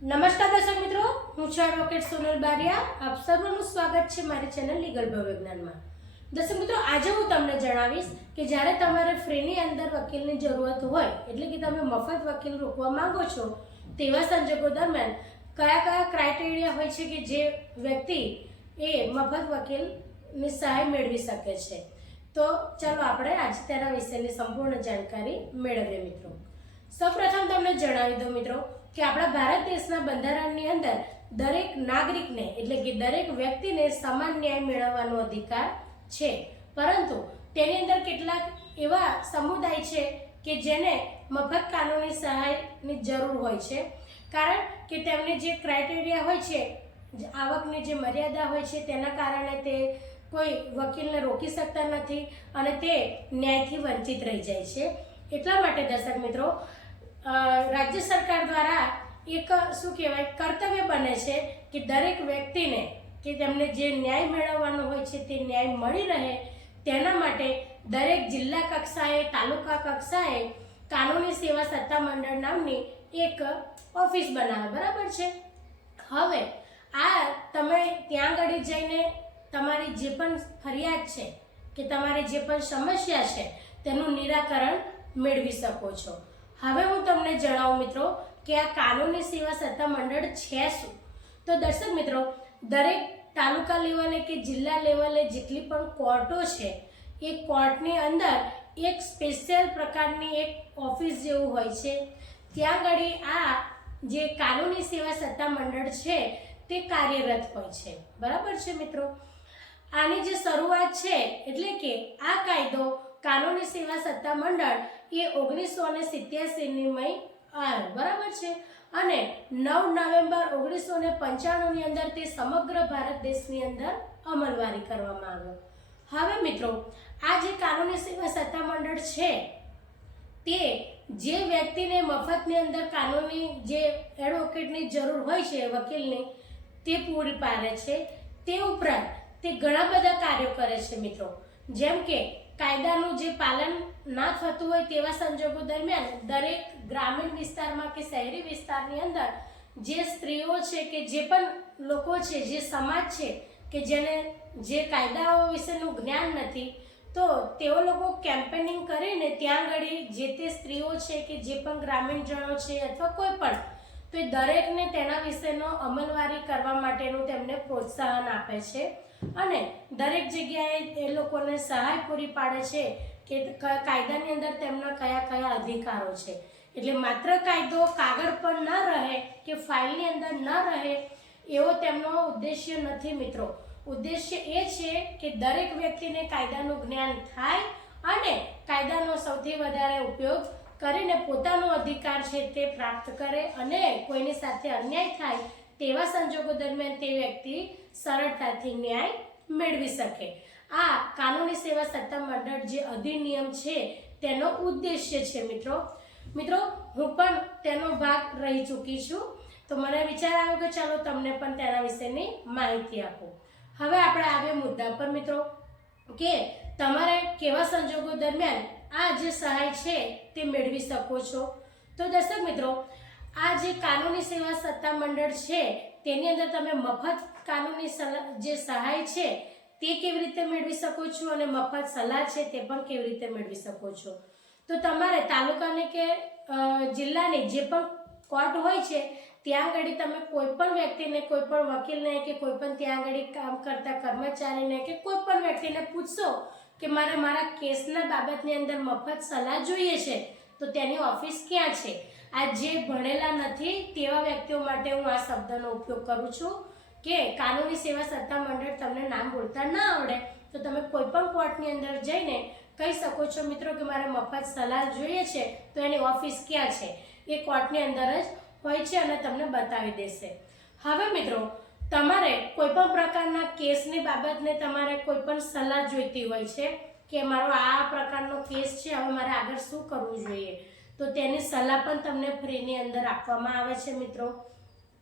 નમસ્કાર દર્શક મિત્રો, હું છું એડવોકેટ સોનલ બારિયા. આપ સર્વનું સ્વાગત છે મારી ચેનલ લીગલ ભવવિજ્ઞાનમાં. દર્શક મિત્રો, આજે હું તમને જણાવીશ કે જ્યારે તમારે ફ્રીની અંદર વકીલની જરૂરત હોય, એટલે કે તમે મફત વકીલ રોકવા માંગો છો, તેવા સંજોગો દરમિયાન કયા કયા ક્રાઇટેરિયા હોય છે કે જે વ્યક્તિ એ મફત વકીલની સહાય મેળવી શકે છે. તો ચાલો આપણે આજે તેના વિશેની સંપૂર્ણ જાણકારી મેળવીએ મિત્રો. સૌપ્રથમ તમને જણાવી દઉં મિત્રો કે આપણા ભારત દેશના બંધારણની અંદર દરેક નાગરિકને એટલે કે દરેક વ્યક્તિને સમાન ન્યાય મેળવવાનો અધિકાર છે, પરંતુ તેની અંદર કેટલાક એવા સમુદાય છે કે જેને મફત કાનૂની સહાયની જરૂર હોય છે, કારણ કે તેમની જે ક્રાઇટેરિયા હોય છે, આવકની જે મર્યાદા હોય છે, તેના કારણે તે કોઈ વકીલને રોકી શકતા નથી અને તે ન્યાયથી વંચિત રહી જાય છે. એટલા માટે દર્શક મિત્રો, રાજ્ય સરકાર દ્વારા એક શું કહેવાય કર્તવ્ય બને છે કે દરેક વ્યક્તિને કે તેમને જે ન્યાય મેળવવાનો હોય છે તે ન્યાય મળી રહે, તેના માટે દરેક જિલ્લા કક્ષાએ, તાલુકા કક્ષાએ કાનૂની સેવા સત્તા મંડળ નામની એક ઓફિસ બનાવે. બરાબર છે. હવે આ તમે ત્યાં આગળ જઈને તમારી જે પણ ફરિયાદ છે કે તમારી જે પણ સમસ્યા છે તેનું નિરાકરણ મેળવી શકો છો. હવે હું તમને જણાવું મિત્રો કે આ કાનૂની સેવા સત્તા મંડળ છે શું. તો દર્શક મિત્રો, દરેક તાલુકા લેવલે કે જિલ્લા લેવલે જેટલી પણ કોર્ટો છે, એ કોર્ટની અંદર એક સ્પેશિયલ પ્રકારની એક ઓફિસ જેવું હોય છે. ત્યાં આગળ આ જે કાનૂની સેવા સત્તા મંડળ છે તે કાર્યરત હોય છે. બરાબર છે મિત્રો. આની જે શરૂઆત છે એટલે કે આ કાયદો કાનૂની સેવા સત્તા મંડળ એ 1987ની આવ્યો. બરાબર છે. અને 9 નવેમ્બર 1995ની અંદર તે સમગ્ર ભારત દેશની અંદર અમલવારી કરવામાં આવ્યો. હવે મિત્રો, આ જે કાનૂની સેવા સત્તા મંડળ છે તે જે વ્યક્તિને મફતની અંદર કાનૂની જે એડવોકેટની જરૂર હોય છે, વકીલની, તે પૂરી પાડે છે. તે ઉપરાંત તે ઘણા બધા કાર્યો કરે છે મિત્રો, જેમ કે કાયદાનું જે પાલન ના થતું હોય તેવા સંજોગો દરમિયાન દરેક ગ્રામીણ વિસ્તારમાં કે શહેરી વિસ્તારની અંદર જે સ્ત્રીઓ છે કે જે પણ લોકો છે, જે સમાજ છે કે જેને જે કાયદાઓ વિશેનું જ્ઞાન નથી, તો તેઓ લોકો કેમ્પેનિંગ કરીને ત્યાં આગળ જે તે સ્ત્રીઓ છે કે જે પણ ગ્રામીણજનો છે અથવા કોઈ પણ, તો એ દરેકને તેના વિશેનો અમલવારી કરવા માટેનું તેમને પ્રોત્સાહન આપે છે અને દરેક જગ્યાએ એ લોકોને સહાય પૂરી પાડે છે કે કાયદાની અંદર તેમના કયા કયા અધિકારો છે. એટલે માત્ર કાયદો કાગળ પર ન રહે કે ફાઇલની અંદર ન રહે એવો તેમનો ઉદ્દેશ્ય નથી મિત્રો. ઉદ્દેશ્ય એ છે કે દરેક વ્યક્તિને કાયદાનું જ્ઞાન થાય અને કાયદાનો સૌથી વધારે ઉપયોગ કરીને પોતાનો અધિકાર છે તે પ્રાપ્ત કરે અને કોઈની સાથે અન્યાય થાય તેવા સંજોગો દરમિયાન તે વ્યક્તિ સરળતાથી ન્યાય મેળવી શકે. આ કાનૂની સેવા સત્તા મંડળ જે અધિનિયમ છે તેનો ઉદ્દેશ્ય છે મિત્રો. હું પણ તેનો ભાગ રહી ચૂકી છું, તો મને વિચાર આવ્યો કે ચાલો તમને પણ તેના વિશેની માહિતી આપું. હવે આપણે આવીએ મુદ્દા પર મિત્રો કે તમારે કેવા સંજોગો દરમિયાન આ જે સહાય છે તે મેળવી શકો છો. તો દર્શક મિત્રો, આ જે કાનૂની સેવા સત્તા મંડળ છે તેની અંદર તમે મફત કાનૂની જે સહાય છે તે કેવી રીતે મેળવી શકો છો અને મફત સલાહ છે તે પણ કેવી રીતે મેળવી શકો છો. તો તમારે તાલુકાની કે જિલ્લાની જે પણ કોર્ટ હોય છે ત્યાં આગળ તમે કોઈ પણ વ્યક્તિને, કોઈ પણ વકીલને કે કોઈ પણ ત્યાં આગળ કામ કરતા કર્મચારીને કે કોઈ પણ વ્યક્તિને પૂછશો કે મારે મારા કેસના બાબતની અંદર મફત સલાહ જોઈએ છે તો તેની ઓફિસ ક્યાં છે. આ જે ભણેલા નથી તેવા વ્યક્તિઓ માટે હું આ શબ્દનો ઉપયોગ કરું છું કે કાનૂની સેવા સત્તા મંડળ તમને નામ બોલતા ના આવડે તો તમે કોઈ પણ કોર્ટની અંદર જઈને કહી શકો છો મિત્રો કે મારે મફત સલાહ જોઈએ છે, તો એની ઓફિસ ક્યાં છે. એ કોર્ટની અંદર જ હોય છે અને તમને બતાવી દેશે. હવે મિત્રો, તમારે કોઈ પણ પ્રકારના કેસની બાબતને તમારે કોઈ પણ સલાહ જોઈતી હોય છે કે મારો આ પ્રકારનો કેસ છે, હવે મારે આગળ શું કરવું જોઈએ, તો તેની સલાહ પણ તમને ફ્રીની અંદર આપવામાં આવે છે મિત્રો.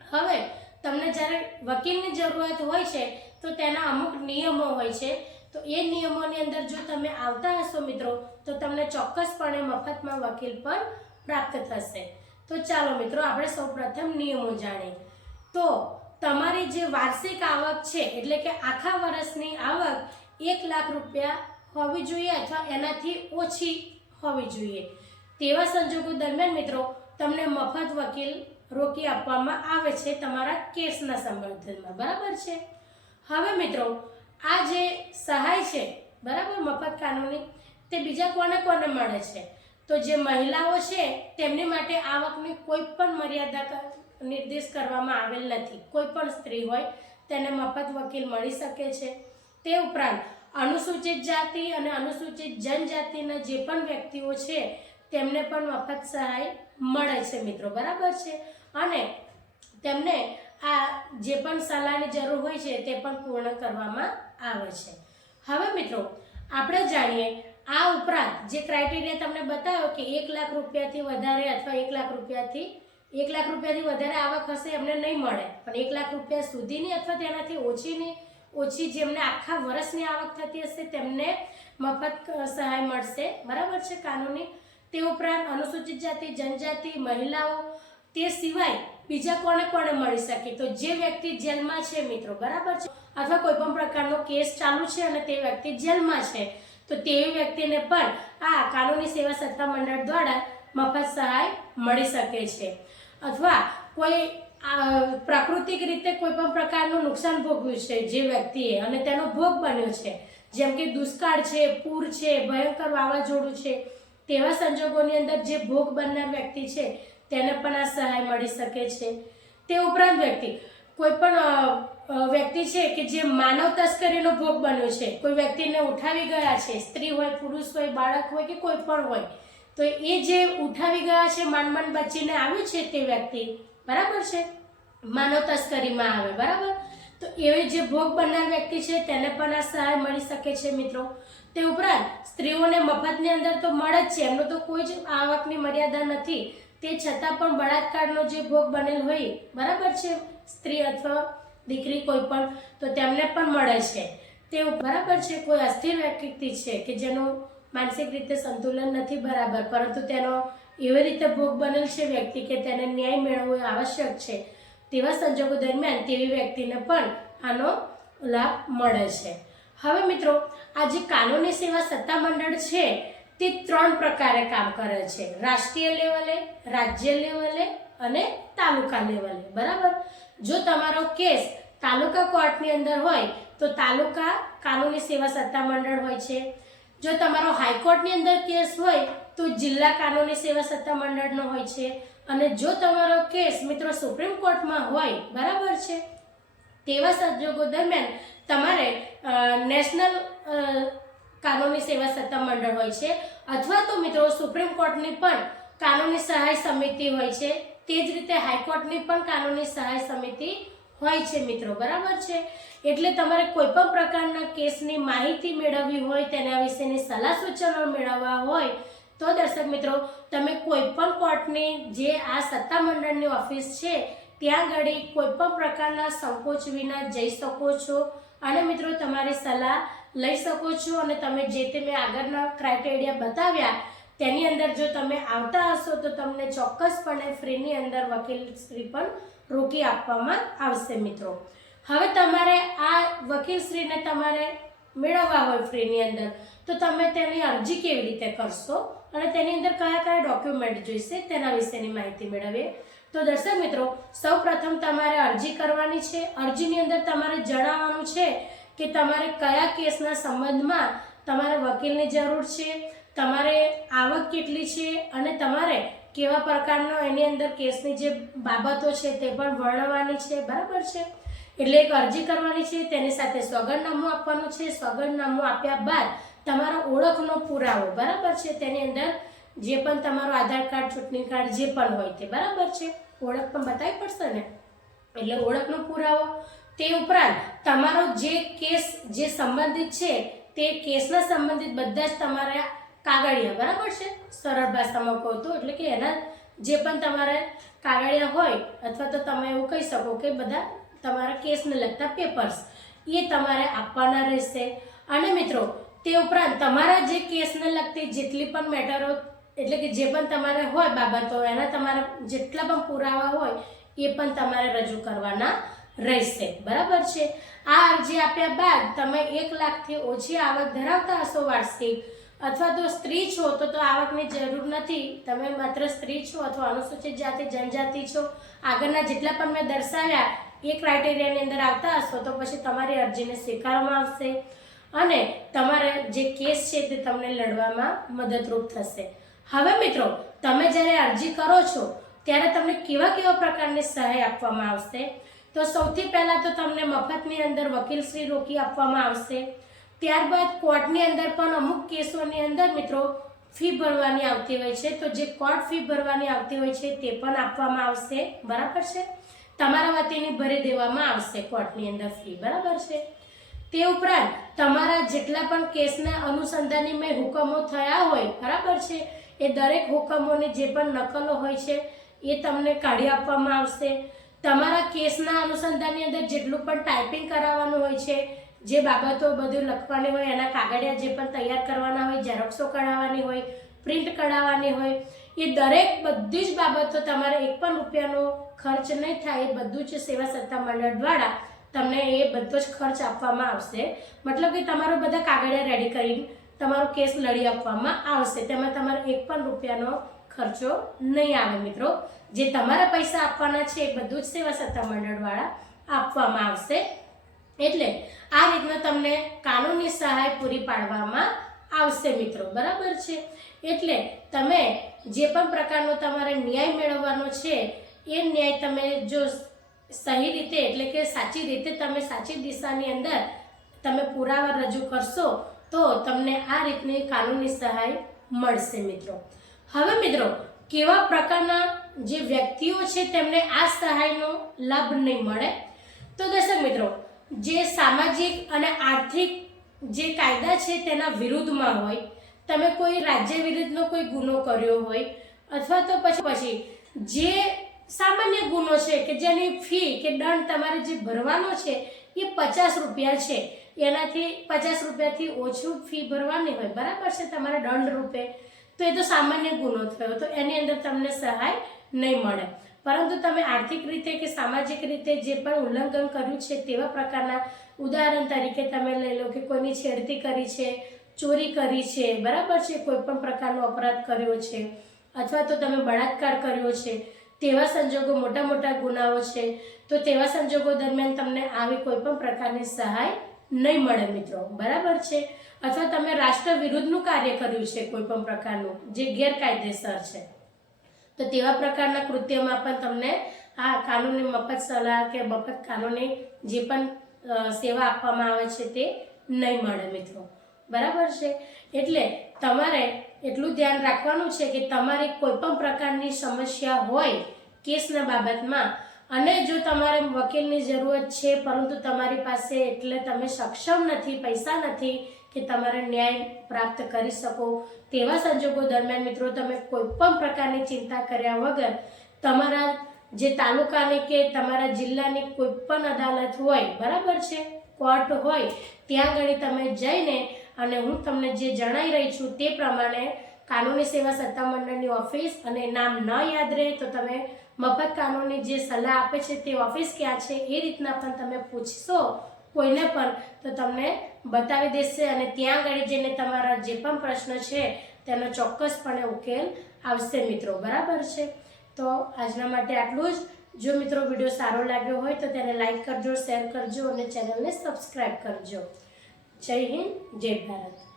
હવે તમને જ્યારે વકીલની જરૂરત હોય છે તો તેના અમુક નિયમો હોય છે, તો એ નિયમોની અંદર જો તમે આવતા હશો મિત્રો તો તમને ચોક્કસપણે મફતમાં વકીલ પણ પ્રાપ્ત થશે. તો ચાલો મિત્રો આપણે સૌપ્રથમ નિયમો જાણીએ. તો તમારી જે વાર્ષિક આવક છે એટલે કે આખા વર્ષની આવક 1 લાખ રૂપિયા હોવી જોઈએ અથવા એનાથી ઓછી હોવી જોઈએ. તેવા સંજોગો દરમિયાન મિત્રો તમને મફત વકીલ રોકી આપવામાં આવે છે તમારા કેસના સંબંધમાં. બરાબર છે. હવે મિત્રો આ જે સહાય છે બરાબર મફત કાનૂની તે બીજા કોને કોને મળે છે? તો જે મહિલાઓ છે તેમની માટે આવકની કોઈ પણ મર્યાદા નિર્દેશ કરવામાં આવેલ નથી. કોઈ પણ સ્ત્રી હોય તેને મફત વકીલ મળી શકે છે. તે ઉપરાંત અનુસૂચિત જાતિ અને અનુસૂચિત જનજાતિના જે પણ વ્યક્તિઓ છે તેમને પણ મફત સહાય મળે છે મિત્રો. બરાબર છે. અને તેમને આ જે પણ સલાહની જરૂર હોય છે તે પણ પૂર્ણ કરવામાં આવે છે. હવે મિત્રો આપણે જાણીએ આ ઉપરાંત જે ક્રાઇટેરિયા તમને બતાવ્યો કે 1 લાખ રૂપિયાથી વધારે અથવા 1 લાખ રૂપિયાથી વધારે આવક હશે એમને નહીં મળે, પણ 1 લાખ રૂપિયા સુધીની અથવા તેનાથી ઓછી જેમને આખા વર્ષની આવક થતી હશે તેમને મફત સહાય મળશે. બરાબર છે કાનૂની. તે ઉપરાંત અનુસૂચિત જાતિ જનજાતિ મહિલાઓ તે સિવાય બીજા કોને કોને મળી શકે? તો જે વ્યક્તિ જેલમાં છે મિત્રો. બરાબર છે. અથવા કોઈ પણ પ્રકારનો કેસ ચાલુ છે અને તે વ્યક્તિ જેલમાં છે તો તેવી વ્યક્તિને પણ આ કાનૂની સેવા સત્તા મંડળ દ્વારા મફત સહાય મળી શકે છે. અથવા કોઈ પ્રાકૃતિક રીતે કોઈ પણ પ્રકારનું નુકસાન ભોગવ્યું છે જે વ્યક્તિએ અને તેનો ભોગ બન્યો છે, જેમ કે દુષ્કાળ છે, પૂર છે, ભયંકર વાવાઝોડું છે, તેવા સંજોગોની અંદર જે ભોગ બનનાર વ્યક્તિ છે તેને પણ આ સહાય મળી શકે છે. તે ઉપરાંત કોઈ પણ વ્યક્તિ છે કે જે માનવ તસ્કરીનો ભોગ બન્યો છે, કોઈ વ્યક્તિને ઉઠાવી ગયા છે, સ્ત્રી હોય, પુરુષ હોય, બાળક હોય કે કોઈ પણ હોય, તો એ જે ઉઠાવી ગયા છે, માંડ બચીને આવ્યું છે તે વ્યક્તિ, બરાબર છે, માનવ તસ્કરીમાં આવે. બરાબર. તો એવી જે ભોગ બનનાર વ્યક્તિ છે તેને પણ આ સહાય મળી શકે છે મિત્રો. તે ઉપરાંત સ્ત્રીઓને મફતની અંદર તો મળે જ છે, એમનો તો કોઈ જ આવકની મર્યાદા નથી. તે છતાં પણ બળાત્કારનો જે ભોગ બનેલ હોય, બરાબર છે, સ્ત્રી અથવા દીકરી કોઈ પણ, તો તેમને પણ મળે છે. તે બરાબર છે. કોઈ અસ્થિર વ્યક્તિ છે કે જેનું માનસિક રીતે સંતુલન નથી બરાબર, પરંતુ તેનો એવી રીતે ભોગ બનેલ છે વ્યક્તિ કે તેને ન્યાય મેળવવો આવશ્યક છે, તેવા સંજોગો દરમિયાન તેવી વ્યક્તિને પણ આનો લાભ મળે છે. હવે મિત્રો આ જે કાનૂની સેવા સત્તા મંડળ છે તે 3 પ્રકારે કામ કરે છે: રાષ્ટ્રીય લેવલે, રાજ્ય લેવલે અને તાલુકા લેવલે. બરાબર. જો તમારો કેસ તાલુકા કોર્ટની અંદર હોય તો તાલુકા કાનૂની સેવા સત્તા મંડળ હોય છે. જો તમારો હાઈકોર્ટની અંદર કેસ હોય તો જિલ્લા કાનૂની સેવા સત્તા મંડળનો હોય છે. અને જો તમારો કેસ મિત્રો સુપ્રીમ કોર્ટમાં હોય, બરાબર છે, તેવા સંજોગો દરમિયાન તમારે નેશનલ કાનૂની સેવા સત્તા મંડળ હોય છે. અથવા તો મિત્રો સુપ્રીમ કોર્ટની પણ કાનૂની સહાય સમિતિ હોય છે. તે જ રીતે હાઈકોર્ટની પણ કાનૂની સહાય સમિતિ હોય છે મિત્રો. બરાબર છે. એટલે તમારે કોઈ પણ પ્રકારના કેસની માહિતી મેળવવી હોય, તેના વિશેની સલાહ સૂચનો મેળવવા હોય તો દર્શક મિત્રો તમે કોઈ પણ કોર્ટની જે આ સત્તા મંડળની ઓફિસ છે ત્યાં આગળ કોઈ પણ પ્રકારના સંકોચ વિના જઈ શકો છો અને મિત્રો તમારી સલાહ લઈ શકો છો. અને તમે જે તે મેં આગળના ક્રાઇટેરિયા બતાવ્યા તેની અંદર જો તમે આવતા હશો તો તમને ચોક્કસપણે ફ્રીની અંદર વકીલશ્રી પણ રોકી આપવામાં આવશે મિત્રો. હવે તમારે આ વકીલશ્રીને તમારે મેળવવા હોય ફ્રીની અંદર તો તમે તેની અરજી કેવી રીતે કરશો અને તેની અંદર કયા કયા ડોક્યુમેન્ટ જોઈશે તેના વિશેની માહિતી મેળવીએ. તો દર્શક મિત્રો સૌપ્રથમ તમારે અરજી કરવાની છે. અરજીની અંદર તમારે જણાવવાનું છે કે તમારે કયા કેસના સંબંધમાં તમારે વકીલની જરૂર છે, તમારે આવક કેટલી છે અને તમારે કેવા પ્રકારનો એની અંદર કેસની જે બાબતો છે તે પણ વર્ણવવાની છે. બરાબર છે. એટલે એક અરજી કરવાની છે, તેની સાથે સોગંદનામું આપવાનું છે. સોગંદનામું આપ્યા બાદ તમારો ઓળખનો પુરાવો, બરાબર છે, તેની અંદર જે પણ તમારો આધાર કાર્ડ, ચૂંટણી કાર્ડ જે પણ હોય તે, બરાબર છે, ઓળખ પણ બતાવી પડશે ને, એટલે ઓળખનો પુરાવો. તે ઉપરાંત તમારો જે કેસ જે સંબંધિત છે તે કેસના સંબંધિત બધા જ તમારા કાગળિયા, બરાબર છે, સરળ ભાષામાં કહો તો, એટલે કે એના જે પણ તમારા કાગળિયા હોય અથવા તો તમે એવું કહી શકો કે બધા તમારા કેસને લગતા પેપર્સ એ તમારે આપવાના રહેશે. અને મિત્રો તે ઉપરાંત તમારા જે કેસને લગતી જેટલી પણ મેટરો એટલે કે જે પણ તમારે હોય બાબતો એના તમારા જેટલા પણ પુરાવા હોય એ પણ તમારે રજૂ કરવાના રહેશે, બરાબર છે। આ અરજી આપ્યા બાદ તમે 1 લાખથી ઓછી આવક ધરાવતા હશો વાર્ષિક, અથવા તો સ્ત્રી છો તો આવકની જરૂર નથી, તમે માત્ર સ્ત્રી છો અથવા અનુસૂચિત જાતિ જનજાતિ છો, આગળના જેટલા પણ મેં દર્શાવ્યા એ ક્રાઇટેરિયાની અંદર આવતા હશો તો પછી તમારી અરજીને સ્વીકારવામાં આવશે અને તમારે જે કેસ છે તે તમને લડવામાં મદદરૂપ થશે। હવે મિત્રો, તમે જ્યારે અરજી કરો છો ત્યારે તમને કેવા પ્રકારની સહાય આપવામાં આવશે? તો સૌથી પહેલાં તો તમને મફતની અંદર વકીલશ્રી રોકી આપવામાં આવશે। ત્યારબાદ કોર્ટની અંદર પણ અમુક કેસોની અંદર મિત્રો ફી ભરવાની આવતી હોય છે, તો જે કોર્ટ ફી ભરવાની આવતી હોય છે તે પણ આપવામાં આવશે, બરાબર છે। તમારા વતીની ભરી દેવામાં આવશે કોર્ટની અંદર ફી, બરાબર છે। તે ઉપરાંત તમારા જેટલા પણ કેસના અનુસંધાનીમય હુકમો થયા હોય, બરાબર છે, એ દરેક હુકમોની જે પણ નકલો હોય છે એ તમને કાઢી આપવામાં આવશે। તમારા કેસના અનુસંધાનની અંદર જેટલું પણ ટાઈપિંગ કરાવવાનું હોય છે, જે બાબતો બધું લખવાની હોય એના કાગળિયા જે પણ તૈયાર કરવાના હોય, ઝેરોક્ષો કઢાવવાની હોય, પ્રિન્ટ કઢાવવાની હોય, એ બધી જ બાબતો તમારે 1 પણ રૂપિયાનો ખર્ચ નહીં થાય, એ બધું જ સેવા સત્તા મંડળ દ્વારા તમને એ બધો જ ખર્ચ આપવામાં આવશે। મતલબ કે તમારો બધા કાગળિયા રેડી કરી તમારો કેસ લડી આપવામાં આવશે, તેમાં તમારે 1 પણ રૂપિયાનો ખર્ચો નહીં આવે મિત્રો। જે તમારા પૈસા આપવાના છે એ બધું જ સેવા સત્તા મંડળ દ્વારા આપવામાં આવશે। એટલે આ રીતના તમને કાનૂની સહાય પૂરી પાડવામાં આવશે મિત્રો, બરાબર છે। એટલે તમે જે પણ પ્રકારનો તમારે ન્યાય મેળવવાનો છે એ ન્યાય તમે જો સહી રીતે એટલે કે સાચી રીતે તમે સાચી દિશાની અંદર તમે પુરાવા રજૂ કરશો તો તમને આ રીતની કાનૂની સહાય મળશે મિત્રો। હવે મિત્રો, કેવા પ્રકારના જે વ્યક્તિઓ છે તેમને આ સહાયનો લાભ નહીં મળે? તો દર્શક મિત્રો, જે સામાજિક અને આર્થિક જે કાયદા છે તેના વિરુદ્ધમાં હોય, તમે કોઈ રાજ્ય વિરુદ્ધનો કોઈ ગુનો કર્યો હોય, અથવા તો પછી જે સામાન્ય ગુનો છે કે જેની ફી કે દંડ તમારે જે ભરવાનો છે એ 50 રૂપિયા છે, એનાથી 50 રૂપિયાથી ઓછું ફી ભરવાની હોય, બરાબર છે, તમારે દંડ રૂપે, તો એ તો સામાન્ય ગુનો થયો, તો એની અંદર તમને સહાય નહીં મળે। પરંતુ તમે આર્થિક રીતે કે સામાજિક રીતે જે પણ ઉલ્લંઘન કર્યું છે તેવા પ્રકારના, ઉદાહરણ તરીકે તમે લઈ લો કે કોઈની છેડતી કરી છે, ચોરી કરી છે, બરાબર છે, કોઈ પણ પ્રકારનો અપરાધ કર્યો છે, અથવા તો તમે બળાત્કાર કર્યો છે, તેવા સંજોગો મોટા ગુનાઓ છે, તો તેવા સંજોગો દરમિયાન તમને આવી કોઈ પણ પ્રકારની સહાય નહીં મળે મિત્રો, બરાબર છે। અથવા તમે રાષ્ટ્ર વિરુદ્ધનું કાર્ય કર્યું છે કોઈ પણ પ્રકારનું જે ગેરકાયદેસર છે, તો તેવા પ્રકારના કૃત્યમાં પણ તમને આ કાનૂની મફત સલાહ કે મફત કાનૂની જે પણ સેવા આપવામાં આવે છે તે નહીં મળે મિત્રો, બરાબર છે। એટલે તમારે એટલું ધ્યાન રાખવાનું છે કે તમારી કોઈ પણ પ્રકારની સમસ્યા હોય કેસના બાબતમાં, અને જો તમારે વકીલની જરૂરત છે પરંતુ તમારી પાસે એટલે તમે સક્ષમ નથી, પૈસા નથી કે તમારે ન્યાય પ્રાપ્ત કરી શકો, તેવા સંજોગો દરમિયાન મિત્રો તમે કોઈ પણ પ્રકારની ચિંતા કર્યા વગર તમારા જે તાલુકાની કે તમારા જિલ્લાની કોઈ પણ અદાલત હોય, બરાબર છે, કોર્ટ હોય, ત્યાં આગળ તમે જઈને અને હું તમને જે જણાવી રહી છું તે પ્રમાણે કાનૂની સેવા સત્તા મંડળની ઓફિસ, અને નામ ન યાદ રહે તો તમે મફત કાનૂની જે સલાહ આપે છે તે ઓફિસ ક્યાં છે એ રીતના પણ તમે પૂછશો કોઈને પણ તો તમને બતાવી દેશે, અને ત્યાં આગળ જઈને તમારા જે પણ પ્રશ્ન છે તેનો ચોક્કસપણે ઉકેલ આવશે મિત્રો, બરાબર છે। તો આજના માટે આટલું જ। જો મિત્રો વિડીયો સારો લાગ્યો હોય તો તેને લાઈક કરજો, શેર કરજો અને ચેનલને સબસ્ક્રાઈબ કરજો। જય હિન્દ, જય ભારત।